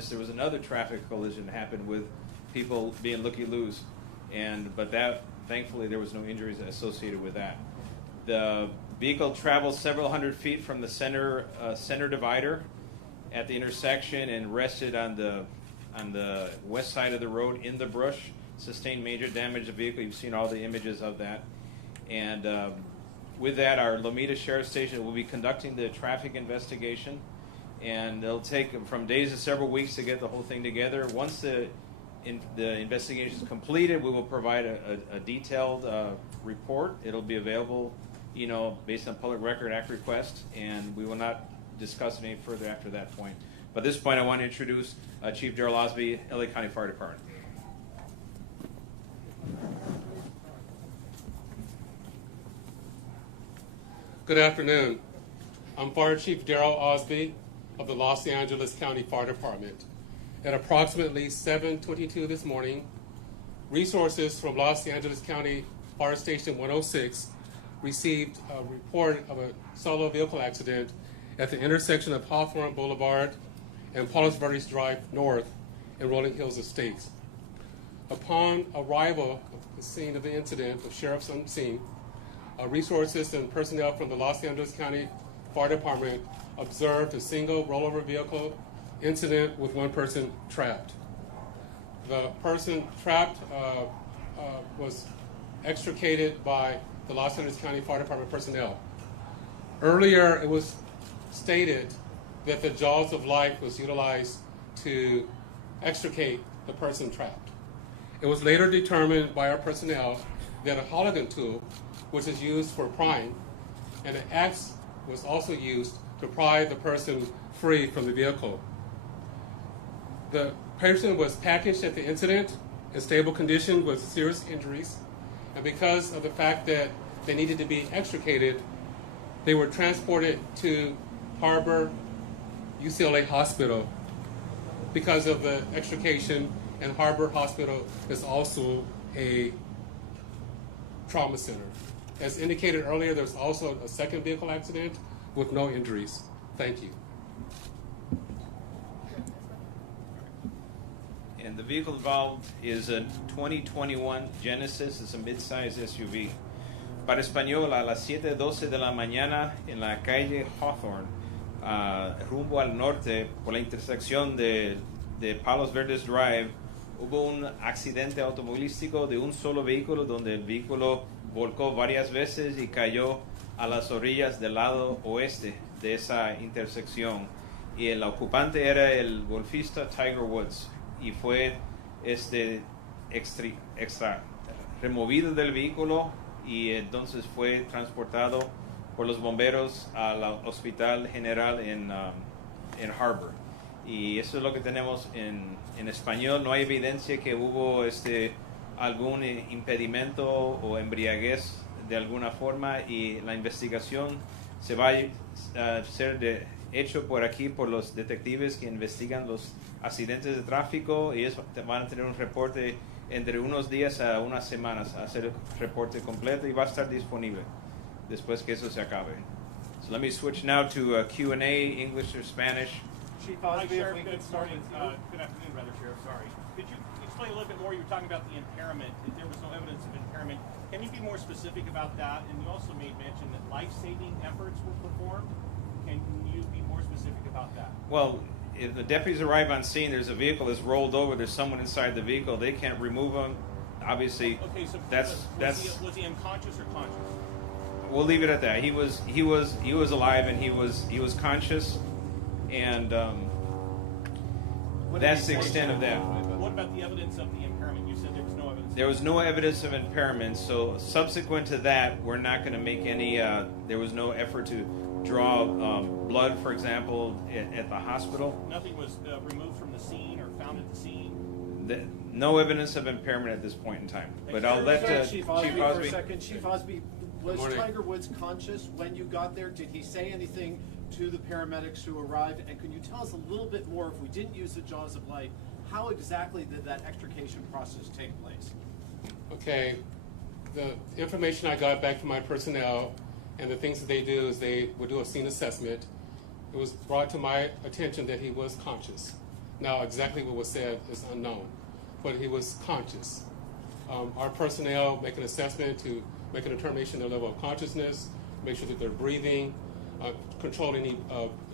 There was another traffic collision that happened with people being looky-loos, but that, thankfully, there was no injuries associated with that. The vehicle traveled several hundred feet from the center divider at the intersection and rested on the west side of the road in the brush. Sustained major damage to the vehicle. You've seen all the images of that. And with that, our Lomita Sheriff Station will be conducting the traffic investigation. And it'll take from days to several weeks to get the whole thing together. Once the investigation is completed, we will provide a detailed report. It'll be available, based on Public Record Act request, and we will not discuss it any further after that point. But at this point, I want to introduce Chief Darrell Osby, LA County Fire Department. Good afternoon. I'm Fire Chief Darrell Osby of the Los Angeles County Fire Department. At approximately 7:22 this morning, resources from Los Angeles County Fire Station 106 received a report of a solo vehicle accident at the intersection of Hawthorne Boulevard and Palos Verdes Drive North in Rolling Hills Estates. Upon arrival at the scene of the incident, the sheriff's on scene, resources and personnel from the Los Angeles County Fire Department observed a single rollover vehicle incident with one person trapped. The person trapped was extricated by the Los Angeles County Fire Department personnel. Earlier, it was stated that the jaws of life was utilized to extricate the person trapped. It was later determined by our personnel that a Halligan tool, which is used for prying, and an axe was also used to pry the person free from the vehicle. The person was packaged at the incident in stable condition with serious injuries, and because of the fact that they needed to be extricated, they were transported to Harbor UCLA Hospital. Because of the extrication, and Harbor Hospital is also a trauma center. As indicated earlier, there's also a second vehicle accident with no injuries. Thank you. And the vehicle involved is a 2021 Genesis. It's a mid-size SUV. Para español, a las 7:12 de la mañana en la calle Hawthorne, rumbo al norte, por la intersección de Palos Verdes Drive, hubo un accidente automovilístico de un solo vehículo donde el vehículo volcó varias veces y cayó a las orillas del lado oeste de esa intersección. Y el ocupante era el golfista Tiger Woods y fue removido del vehículo y entonces fue transportado por los bomberos al Hospital General en Harbor. Y eso es lo que tenemos en español. No hay evidencia que hubo algún impedimento o embriaguez de alguna forma, y la investigación se va a ser hecho por aquí por los detectives que investigan los accidentes de tráfico, y ellos van a tener un reporte entre unos días a unas semanas, a hacer el reporte completo, y va a estar disponible después que eso se acabe. So let me switch now to Q&A, English or Spanish. Chief Osby, if we could start good afternoon, rather, Sheriff, sorry. Could you explain a little bit more? You were talking about the impairment. If there was no evidence of impairment, can you be more specific about that? And you also made mention that life-saving efforts were performed. Can you be more specific about that? Well, if the deputies arrive on scene, there's a vehicle that's rolled over, there's someone inside the vehicle, they can't remove him. Obviously, okay, so was he unconscious or conscious? We'll leave it at that. He was alive, and he was conscious, and that's the extent of that. What about the evidence of the impairment? You said there was no evidence. There was no evidence of impairment, so subsequent to that, we're not going to make any. There was no effort to draw blood, for example, at the hospital. Nothing was removed from the scene or found at the scene. No evidence of impairment at this point in time. But I'll let Chief Osby for a second. Chief Osby, was Tiger Woods conscious when you got there? Did he say anything to the paramedics who arrived? And can you tell us a little bit more, if we didn't use the jaws of life, how exactly did that extrication process take place? Okay, the information I got back from my personnel and the things that they do is they would do a scene assessment. It was brought to my attention that he was conscious. Now, exactly what was said is unknown, but he was conscious. Our personnel make an assessment to make a determination of their level of consciousness, make sure that they're breathing, control any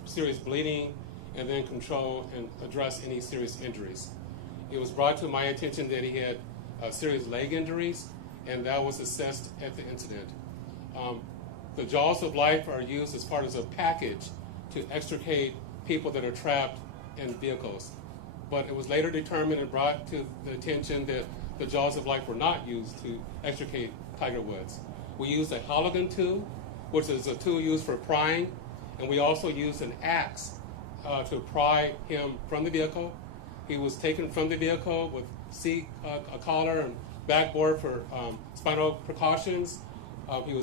serious bleeding, and then control and address any serious injuries. It was brought to my attention that he had serious leg injuries, and that was assessed at the incident. The jaws of life are used as part of a package to extricate people that are trapped in vehicles. But it was later determined and brought to the attention that the jaws of life were not used to extricate Tiger Woods. We used a Halligan tool, which is a tool used for prying, and we also used an axe to pry him from the vehicle. He was taken from the vehicle with a collar and backboard for spinal precautions. He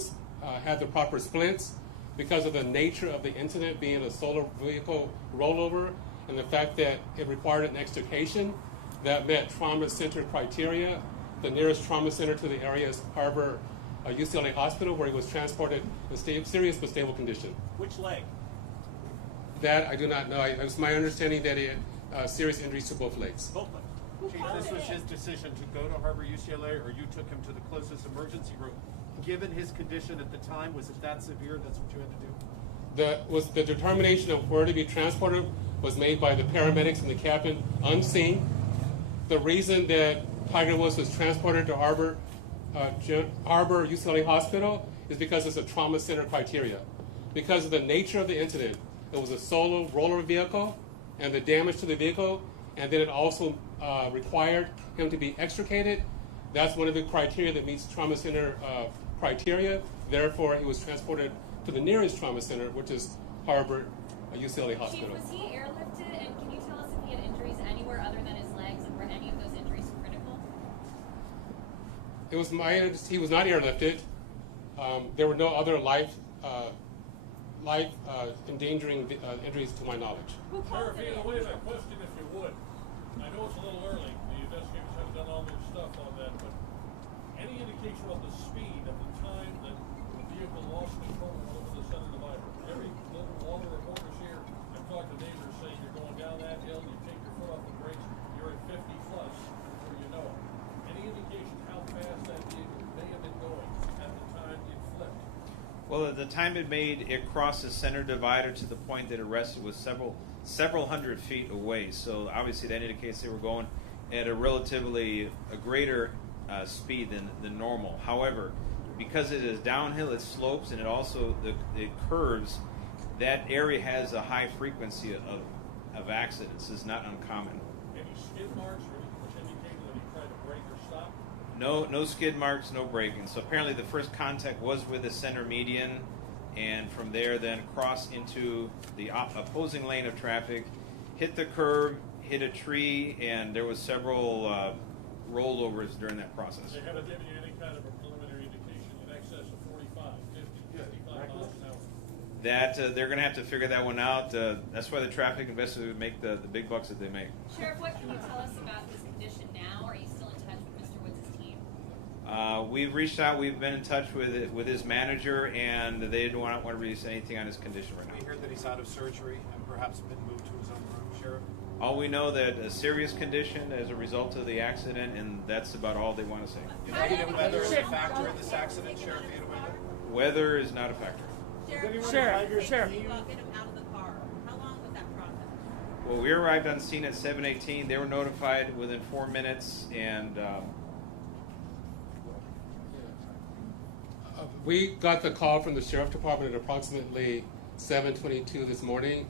had the proper splints. Because of the nature of the incident being a solo vehicle rollover and the fact that it required an extrication that met trauma center criteria, the nearest trauma center to the area is Harbor UCLA Hospital, where he was transported in serious but stable condition. Which leg? That I do not know. It was my understanding that he had serious injuries to both legs. Both legs. Chief, this was his decision to go to Harbor UCLA, or you took him to the closest emergency room. Given his condition at the time, was it that severe? That's what you had to do? The determination of where to be transported was made by the paramedics and the captain unseen. The reason that Tiger Woods was transported to Harbor UCLA Hospital is because it's a trauma center criteria. Because of the nature of the incident, it was a solo roller vehicle and the damage to the vehicle, and then it also required him to be extricated. That's one of the criteria that meets trauma center criteria. Therefore, he was transported to the nearest trauma center, which is Harbor UCLA Hospital. Chief, was he airlifted, and can you tell us if he had injuries anywhere other than his legs, and were any of those injuries critical? It was he was not airlifted. There were no other life endangering injuries to my knowledge. Who caused Sheriff, the either way, injuries? a question if you would. I know it's a little early, the investigators haven't done all their stuff on that, but any indication of the speed at the time that the vehicle lost control over the center divider? Every little all the reporters here, I've talked to neighbors saying you're going down that hill, you take your foot off the brakes, you're at 50 plus before you know it. Any indication how fast that vehicle may have been going at the time it flipped? Well, at the time it made, it crossed the center divider to the point that it rested was several hundred feet away. So obviously that indicates they were going at a relatively greater speed than normal. However, because it is downhill, it slopes, and it curves. That area has a high frequency of accidents. It's not uncommon. Any skid marks or anything which indicated that he tried to brake or stop? No skid marks, no braking. So apparently the first contact was with the center median, and from there then crossed into the opposing lane of traffic, hit the curb, hit a tree, and there was several rollovers during that process. They haven't given you any kind of a preliminary indication in excess of 45, 50, 55 miles an hour? That they're going to have to figure that one out. That's why the traffic investigators make the big bucks that they make. Sheriff, what can you tell us about his condition now? Are you still in touch with Mr. Woods' team? We've reached out. We've been in touch with his manager, and they don't want to release anything on his condition right We now. heard that he's out of surgery and perhaps been moved to his own room, Sheriff. All we know that a serious condition as a result of the accident, and that's about all they want to say. You know whether it's a factor in this accident, Sheriff Villanueva? Weather is not a factor. Sheriff. Get him out of the car. How long was that process? Well, we arrived on scene at 7:18. They were notified within 4 minutes, and We got the call from the Sheriff Department at approximately 7:22 this morning.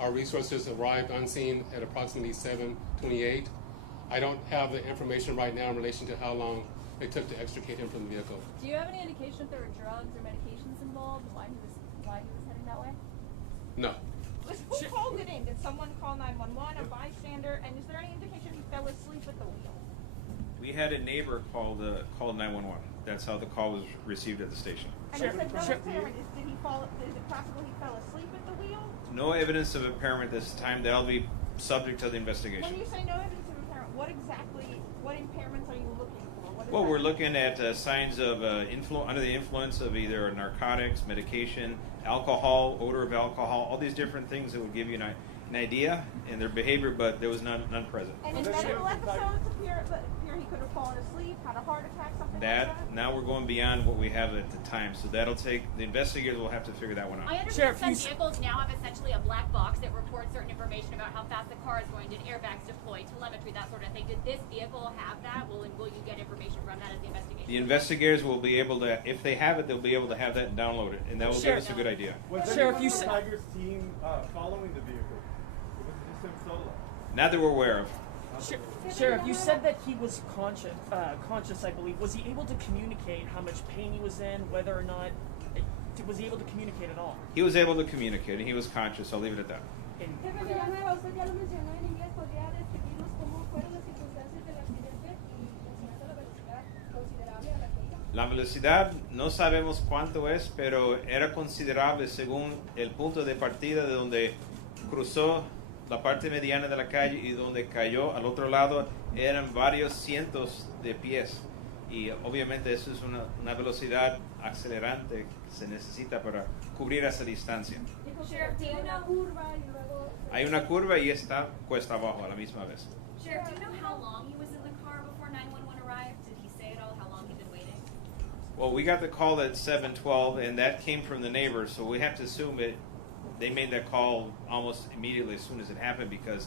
Our resources arrived on scene at approximately 7:28. I don't have the information right now in relation to how long it took to extricate him from the vehicle. Do you have any indication if there were drugs or medications involved and why he was heading that way? No. Who called it in? Did someone call 911, a bystander? And is there any indication he fell asleep at the wheel? we had a neighbor called 911. That's how the call was received at the station. And you said no impairment. Is it possible he fell asleep at the wheel? No evidence of impairment this time. That'll be subject to the investigation. When you say no evidence of impairment, what impairments are you looking for? What is Well, that? we're looking at signs of under the influence of either narcotics, medication, alcohol, odor of alcohol, all these different things that would give you an an idea in their behavior, but there was none present. And in medical episodes appear he could have fallen asleep, had a heart attack, something like that? Now we're going beyond what we have at the time, so that'll take, the investigators will have to figure that one out. I understand some vehicles now have essentially a black box that reports certain information about how fast the car is going, did airbags deploy, telemetry, that sort of thing. Did this vehicle have that? Will you get information from that as the investigation? The investigators will be able to, if they have it, they'll be able to have that and download it, and that will give us a good idea. Was Sheriff, anyone you from said- Tiger's team following the vehicle? Or was it just him solo? Not that we're aware of. Sheriff, you said that he was conscious, I believe. Was he able to communicate how much pain he was in, whether or not, was he able to communicate at all? He was able to communicate, and he was conscious. I'll leave it at that. And- Jefe Villanueva, usted ya lo mencionó en inglés, ¿podría describirnos cómo fueron las circunstancias del accidente y mencionando la velocidad considerable a la que iba? La velocidad no sabemos cuánto es, pero era considerable según el punto de partida de donde cruzó la parte mediana de la calle y donde cayó al otro lado eran varios cientos de pies. Y obviamente eso es una velocidad acelerante que se necesita para cubrir esa distancia. Dijo que Sheriff, do you una know- curva y luego... Hay una curva y está cuesta abajo a la misma vez. Sheriff, do you know how long he was in the car before 911 arrived? Did he say at all how long he'd been waiting? Well, we got the call at 7:12, and that came from the neighbors, so we have to assume they made that call almost immediately as soon as it happened, because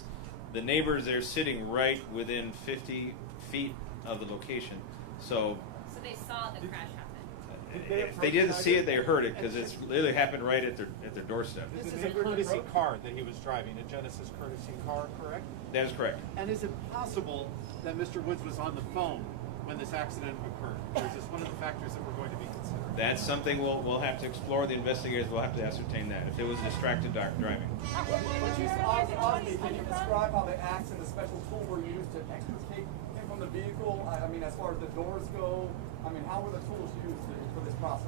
the neighbors, they're sitting right within 50 feet of the location. So So they saw the crash happen. if they didn't see it, they heard it, because it's literally happened right at their doorstep. This is a courtesy car that he was driving, a Genesis courtesy car, correct? That is correct. And is it possible that Mr. Woods was on the phone when this accident occurred? Or is this one of the factors that we're going to be considering? That's something we'll have to explore. The investigators will have to ascertain that, if it was distracted driving. But Chief Osby, can you describe how the axe and the special tool were used to extricate him from the vehicle? I mean, as far as the doors go, I mean, how were the tools used for this process?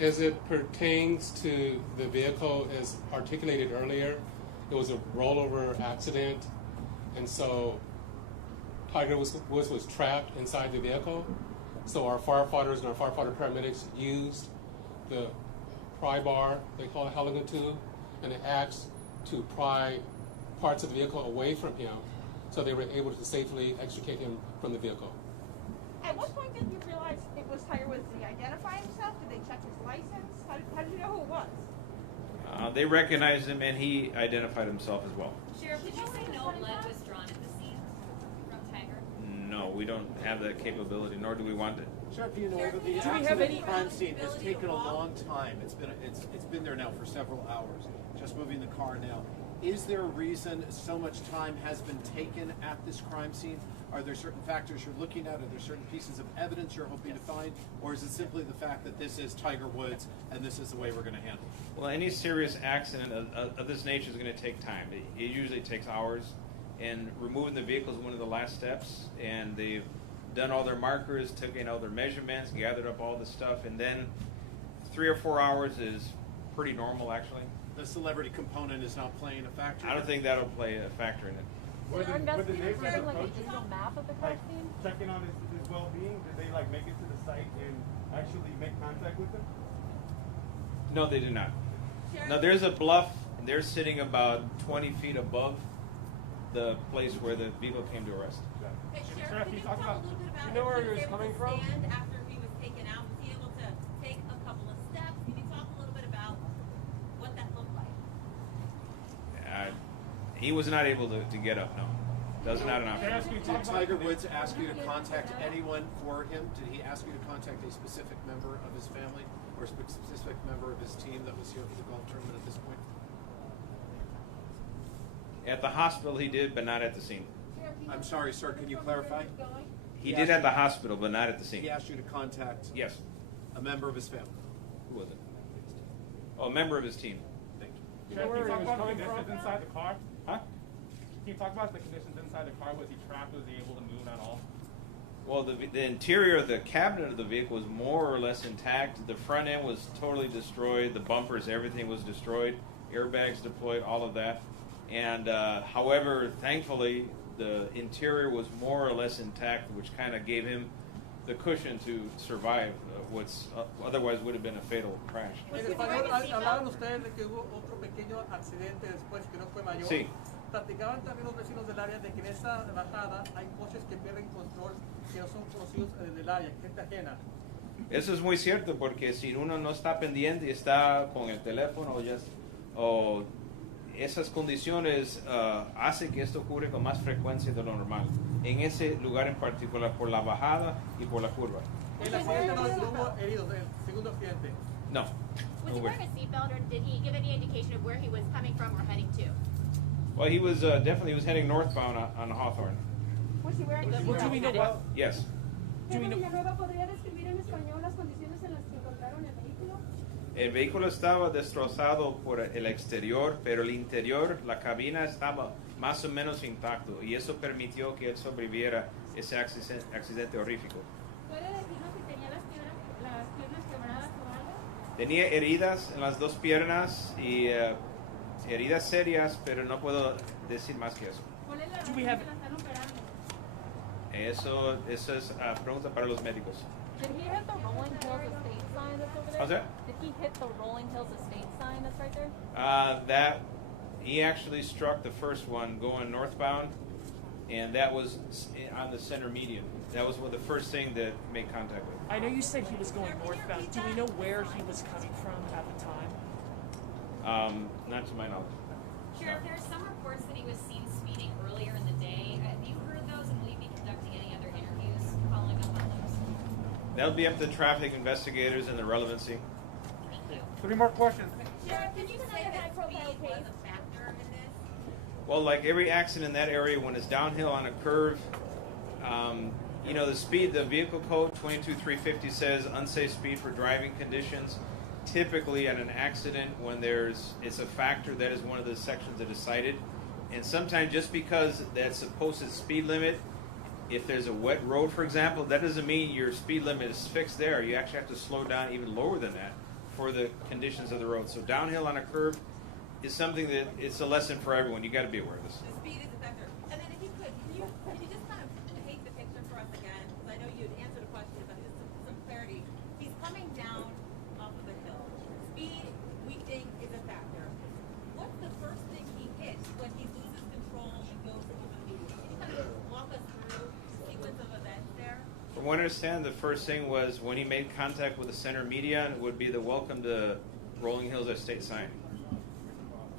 As it pertains to the vehicle, as articulated earlier, it was a rollover accident, and so Tiger Woods was trapped inside the vehicle. So our firefighters and our firefighter paramedics used the pry bar, they call it Halligan tube, and an axe to pry parts of the vehicle away from him, so they were able to safely extricate him from the vehicle. At what point did you realize it was Tiger Woods? Did he identify himself? Did they check his license? How did you know who it was? They recognized him, and he identified himself as well. Sheriff, did you say no blood was drawn at the scene from Tiger? No, we don't have that capability, nor do we want it. Sheriff, you know that the we have accident any- crime scene has taken a long time. It's been there now for several hours. Just moving the car now. Is there a reason so much time has been taken at this crime scene? Are there certain factors you're looking at? Are there certain pieces of evidence you're hoping to find? Or is it simply the fact that this is Tiger Woods and this is the way we're going to handle it? Well, any serious accident of this nature is going to take time. It usually takes hours, and removing the vehicle is one of the last steps. And they've done all their markers, taken all their measurements, gathered up all the stuff, and then 3 or 4 hours is pretty normal, actually. The celebrity component is not playing a factor? I don't think that'll play a factor in it. Were the neighbors like a approaching digital him? map of the Like, crash scene? checking on his well-being? Did they like make it to the site and actually make contact with him? No, they did not. No, there's a bluff, and they're sitting about 20 feet above the place where the vehicle came to arrest. Hey, Sheriff, Sheriff, can can you you talk talk a about- little bit about you know where if he was able coming to from? stand after he was taken out? Was he able to take a couple of steps? Can you talk a little bit about what that looked like? He was not able to get up, no. That's not an option. Did Tiger Woods ask you to contact anyone for him? Did he ask you to contact a specific member of his family or a specific member of his team that was here for the golf tournament at this point? At the hospital he did, but not at the scene. I'm sorry, sir, can you clarify? He did at the hospital, but not at the scene. He asked you to contact Yes. a member of his family. Who was it? Oh, a member of his team. Thank you. Sheriff, can you talk about the conditions from? inside the car? Huh? Can you talk about the conditions inside the car? Was he trapped? Was he able to move at all? Well, the interior of the cabinet of the vehicle was more or less intact. The front end was totally destroyed. The bumpers, everything was destroyed. Airbags deployed, all of that. And however, thankfully, the interior was more or less intact, which kind of gave him the cushion to survive what's otherwise would have been a fatal crash. Was he wearing a seatbelt? Hablaban ustedes de que hubo otro pequeño accidente después que no fue mayor. Sí. Platicaban también los vecinos del área de que en esa bajada hay coches que pierden control que no son conocidos del área, gente ajena. Eso es muy cierto porque si uno no está pendiente y está con el teléfono o esas condiciones hace que esto ocurra con más frecuencia de lo normal en ese lugar en particular por la bajada y por la curva. El accidente no hubo heridos, el segundo accidente. No. Was he wearing a seatbelt, or did he give any indication of where he was coming from or heading to? Well, he was definitely heading northbound on Hawthorne. Was he wearing a Well, do we know what? Yes. Do we know? Villanueva, ¿podría describir en español las condiciones en las que encontraron el vehículo? El vehículo estaba destrozado por el exterior, pero el interior, la cabina estaba más o menos intacto y eso permitió que él sobreviviera ese accidente horrífico. ¿Puede decirnos si tenía las piernas quebradas o algo? Tenía heridas en las dos piernas y heridas serias, pero no puedo decir más que eso. ¿Cuál es la Do razón we que la have- están operando? Eso es pregunta para los médicos. Did he hit the Rolling Hills Estate sign that's over there? How's that? Did he hit the Rolling Hills Estate sign that's right there? That he actually struck the first one going northbound, and that was on the center median. That was the first thing that made contact with. I know you said he was going northbound. Do we know where he was coming from at the time? Not to my knowledge. Sheriff, there's some reports that he was seen speeding earlier in the day. Have you heard those, and will you be conducting any other interviews following up on those? That'll be up to traffic investigators and the relevancy. Thank you. 3 more questions. Sheriff, did you say that speed was a factor in this? Well, like every accident in that area, when it's downhill on a curve, the speed, the vehicle code 22350 says unsafe speed for driving conditions. Typically, at an accident, when it's a factor, that is one of the sections that is cited. And sometimes, just because that's a posted speed limit, if there's a wet road, for example, that doesn't mean your speed limit is fixed there. You actually have to slow down even lower than that for the conditions of the road. So downhill on a curve is something that it's a lesson for everyone. You got to be aware of this. The speed is a factor. And then if you could, can you just kind of paint the picture for us again? Because I know you had answered a question, but just some clarity. He's coming down off of the hill. Speed, we think, is a factor. What's the first thing he hits when he loses control and goes over the median? Can you kind of walk us through the sequence of events there? From what I understand, the first thing was when he made contact with the center median, it would be the welcome to Rolling Hills Estate sign.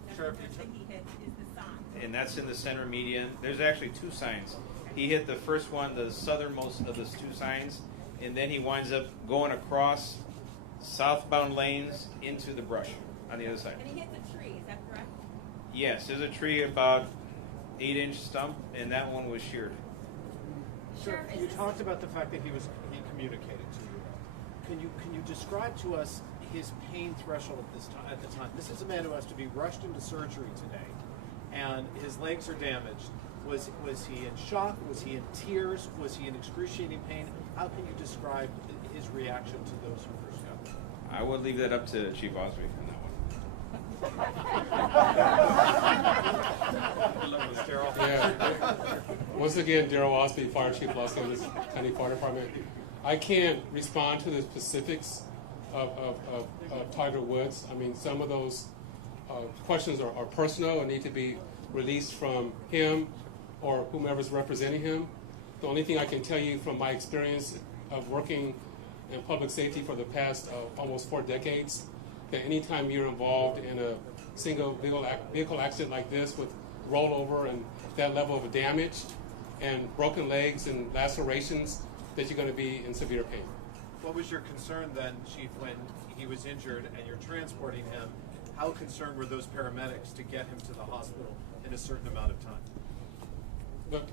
That's the first thing he hits is the sign. And that's in the center median. There's actually two signs. He hit the first one, the southernmost of those two signs, and then he winds up going across southbound lanes into the brush on the other side. And he hits a tree, is that correct? Yes, there's a tree about 8-inch stump, and that one was sheared. Sure. You talked about the fact that he communicated to you. Can you describe to us his pain threshold at the time? This is a man who has to be rushed into surgery today, and his legs are damaged. Was he in shock? Was he in tears? Was he in excruciating pain? How can you describe his reaction to those who first got him? I would leave that up to Chief Osby on that one. Yeah. Once again, Darrell Osby, Fire Chief, Los Angeles County Fire Department. I can't respond to the specifics of Tiger Woods. I mean, some of those questions are personal and need to be released from him or whomever's representing him. The only thing I can tell you from my experience of working in public safety for the past almost 4 decades, that anytime you're involved in a single vehicle accident like this with rollover and that level of damage and broken legs and lacerations, that you're going to be in severe pain. What was your concern then, Chief, when he was injured and you're transporting him? How concerned were those paramedics to get him to the hospital in a certain amount of time?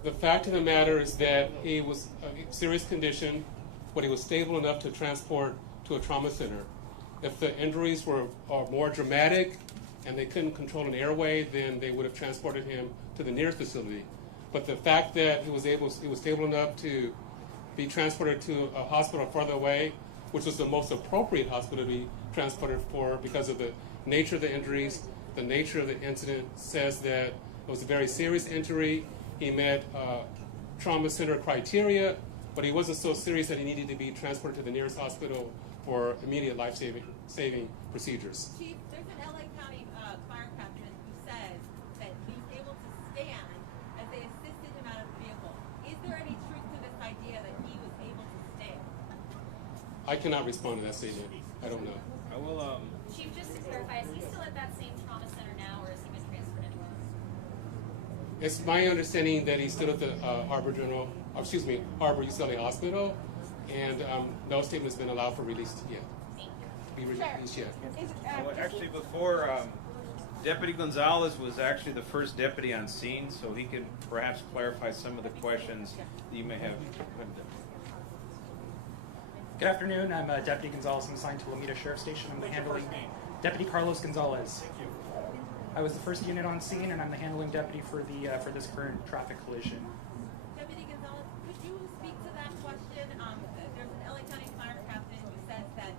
The fact of the matter is that he was a serious condition, but he was stable enough to transport to a trauma center. If the injuries were more dramatic and they couldn't control an airway, then they would have transported him to the nearest facility. But the fact that he was stable enough to be transported to a hospital further away, which was the most appropriate hospital to be transported for because of the nature of the injuries, the nature of the incident says that it was a very serious injury. He met trauma center criteria, but he wasn't so serious that he needed to be transported to the nearest hospital for immediate life-saving procedures. Chief, there's an LA County fire captain who says that he's able to stand as they assisted him out of the vehicle. Is there any truth to this idea that he was able to stand? I cannot respond to that statement. I don't know. I will. Chief, just to clarify, is he still at that same trauma center now, or has he been transferred anywhere else? It's my understanding that he's still at the Harbor UCLA Hospital, and no statement's been allowed for release yet. Be released yet. Well, actually, before Deputy Gonzalez was actually the first deputy on scene, so he can perhaps clarify some of the questions that you may have. Good afternoon. I'm Deputy Gonzalez. I'm assigned to Lomita Sheriff Station. I'm handling Deputy Carlos Gonzalez. Thank you. I was the first unit on scene, and I'm the handling deputy for this current traffic collision. Deputy Gonzalez, could you speak to that question? There's an LA County fire captain who says that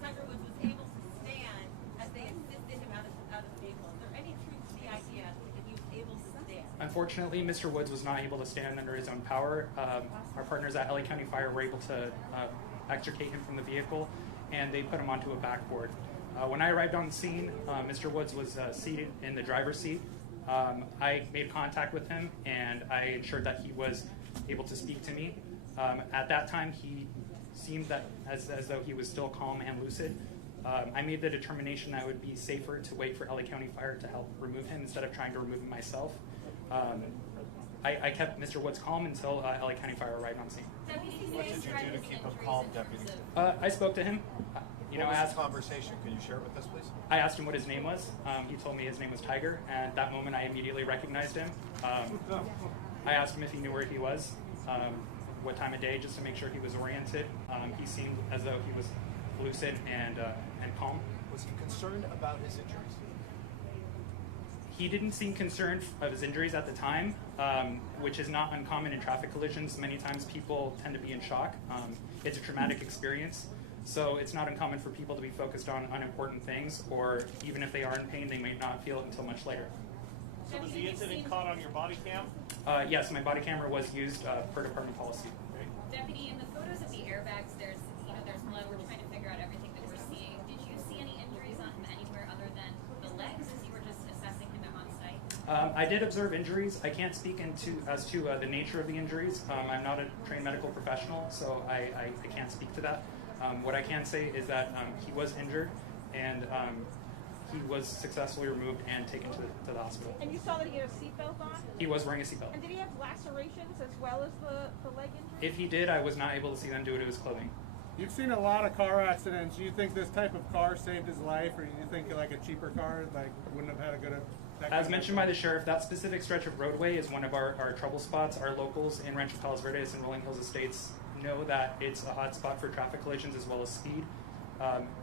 Tiger Woods was able to stand as they assisted him out of the vehicle. Is there any truth to the idea that he was able to stand? Unfortunately, Mr. Woods was not able to stand under his own power. Our partners at LA County Fire were able to extricate him from the vehicle, and they put him onto a backboard. When I arrived on the scene, Mr. Woods was seated in the driver's seat. I made contact with him, and I ensured that he was able to speak to me. At that time, he seemed that as though he was still calm and lucid. I made the determination that it would be safer to wait for LA County Fire to help remove him instead of trying to remove him myself. I kept Mr. Woods calm until LA County Fire arrived on scene. What did you do to keep him calm, Deputy? I spoke to him. What was the conversation? Can you share it with us, please? I asked him what his name was. He told me his name was Tiger, and at that moment I immediately recognized him. I asked him if he knew where he was, what time of day, just to make sure he was oriented. He seemed as though he was lucid and calm. Was he concerned about his injuries? He didn't seem concerned of his injuries at the time, which is not uncommon in traffic collisions. Many times people tend to be in shock. It's a traumatic experience. So it's not uncommon for people to be focused on unimportant things, or even if they are in pain, they may not feel it until much later. So was the incident caught on your body cam? Yes, my body camera was used per department policy. Deputy, in the photos of the airbags, there's blood. We're trying to figure out everything that we're seeing. Did you see any injuries on him anywhere other than the legs, as you were just assessing him on site? I did observe injuries. I can't speak as to the nature of the injuries. I'm not a trained medical professional, so I can't speak to that. What I can say is that he was injured, and he was successfully removed and taken to the hospital. And you saw that he had a seatbelt on? He was wearing a seatbelt. And did he have lacerations as well as the leg injury? If he did, I was not able to see them due to his clothing. You've seen a lot of car accidents. Do you think this type of car saved his life, or do you think like a cheaper car wouldn't have had a good... As mentioned by the sheriff, that specific stretch of roadway is one of our trouble spots. Our locals in Rancho Palos Verdes and Rolling Hills Estates know that it's a hot spot for traffic collisions as well as speed.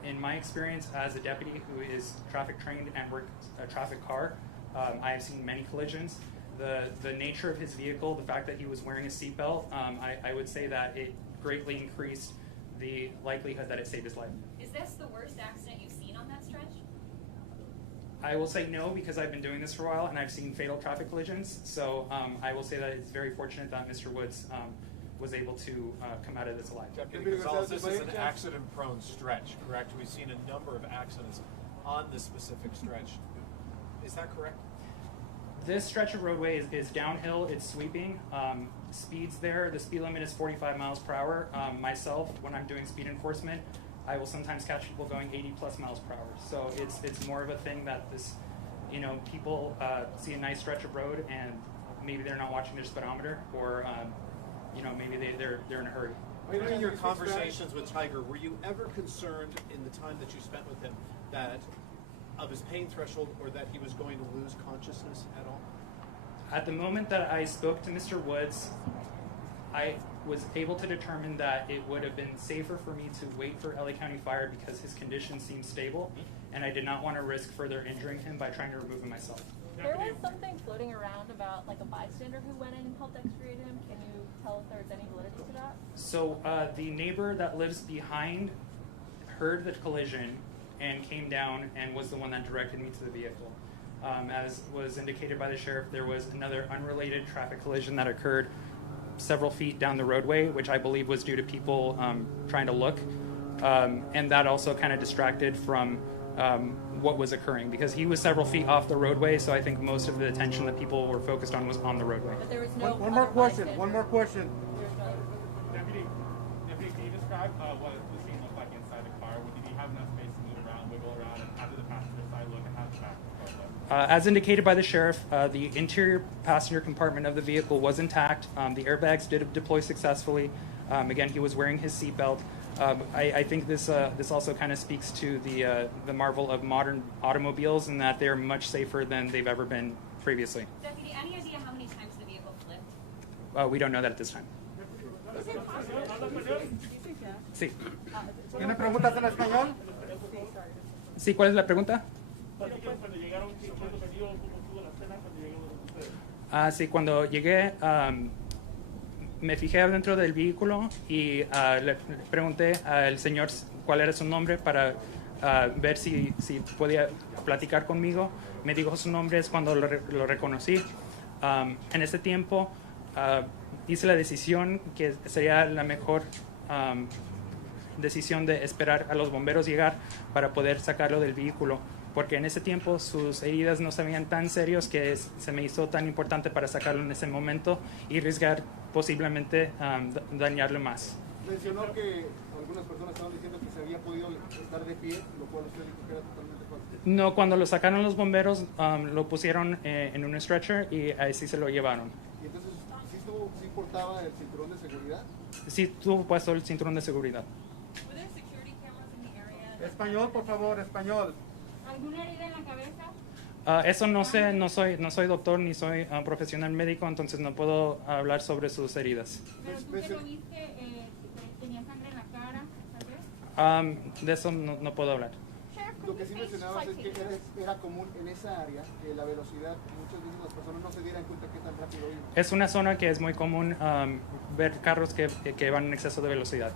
In my experience as a deputy who is traffic trained and works a traffic car, I have seen many collisions. The nature of his vehicle, the fact that he was wearing a seatbelt, I would say that it greatly increased the likelihood that it saved his life. Is this the worst accident you've seen on that stretch? I will say no, because I've been doing this for a while and I've seen fatal traffic collisions. So I will say that it's very fortunate that Mr. Woods was able to come out of this alive. Deputy Gonzalez, this is an accident-prone stretch, correct? We've seen a number of accidents on this specific stretch. Is that correct? This stretch of roadway is downhill, it's sweeping. Speeds there, the speed limit is 45 miles per hour. Myself, when I'm doing speed enforcement, I will sometimes catch people going 80 plus miles per hour. So it's more of a thing that people see a nice stretch of road and maybe they're not watching their speedometer, or maybe they're in a hurry. In your conversations with Tiger, were you ever concerned in the time that you spent with him of his pain threshold, or that he was going to lose consciousness at all? At the moment that I spoke to Mr. Woods, I was able to determine that it would have been safer for me to wait for LA County Fire because his condition seemed stable, and I did not want to risk further injuring him by trying to remove him myself. There was something floating around about like a bystander who went in and helped extricate him. Can you tell if there's any validity to that? So the neighbor that lives behind heard the collision and came down and was the one that directed me to the vehicle. As was indicated by the sheriff, there was another unrelated traffic collision that occurred several feet down the roadway, which I believe was due to people trying to look. And that also kind of distracted from what was occurring, because he was several feet off the roadway, so I think most of the attention that people were focused on was on the roadway. But there was no One more question. One more question. Deputy, can you describe what the scene looked like inside the car? Did he have enough space to move around, wiggle around, and how did the passenger side look, and how did the back look? As indicated by the sheriff, the interior passenger compartment of the vehicle was intact. The airbags did deploy successfully. Again, he was wearing his seatbelt. I think this also kind of speaks to the marvel of modern automobiles, and that they're much safer than they've ever been previously. Deputy, any idea how many times the vehicle flipped? We don't know that at this time. Sí. ¿Tiene preguntas en español? Sí, ¿cuál es la pregunta? Sí, cuando llegué, me fijé dentro del vehículo y le pregunté al señor cuál era su nombre para ver si podía platicar conmigo. Me dijo su nombre, es cuando lo reconocí. En ese tiempo hice la decisión que sería la mejor decisión de esperar a los bomberos llegar para poder sacarlo del vehículo, porque en ese tiempo sus heridas no se veían tan serios que se me hizo tan importante para sacarlo en ese momento y arriesgar posiblemente dañarlo más. Mencionó que algunas personas estaban diciendo que se había podido estar de pie, lo cual usted dijo que era totalmente falso. No, cuando lo sacaron los bomberos, lo pusieron en un stretcher y así se lo llevaron. ¿Y entonces sí portaba el cinturón de seguridad? Sí, tuvo puesto el cinturón de seguridad. Español, por favor, español. ¿Alguna herida en la cabeza? Eso no sé, no soy doctor ni soy profesional médico, entonces no puedo hablar sobre sus heridas. ¿Pero tú te lo viste, tenía sangre en la cara, tal vez? De eso no puedo hablar. Lo que sí mencionabas es que era común en esa área que la velocidad, muchas veces las personas no se dieran cuenta qué tan rápido iban. Es una zona que es muy común ver carros que van en exceso de velocidad.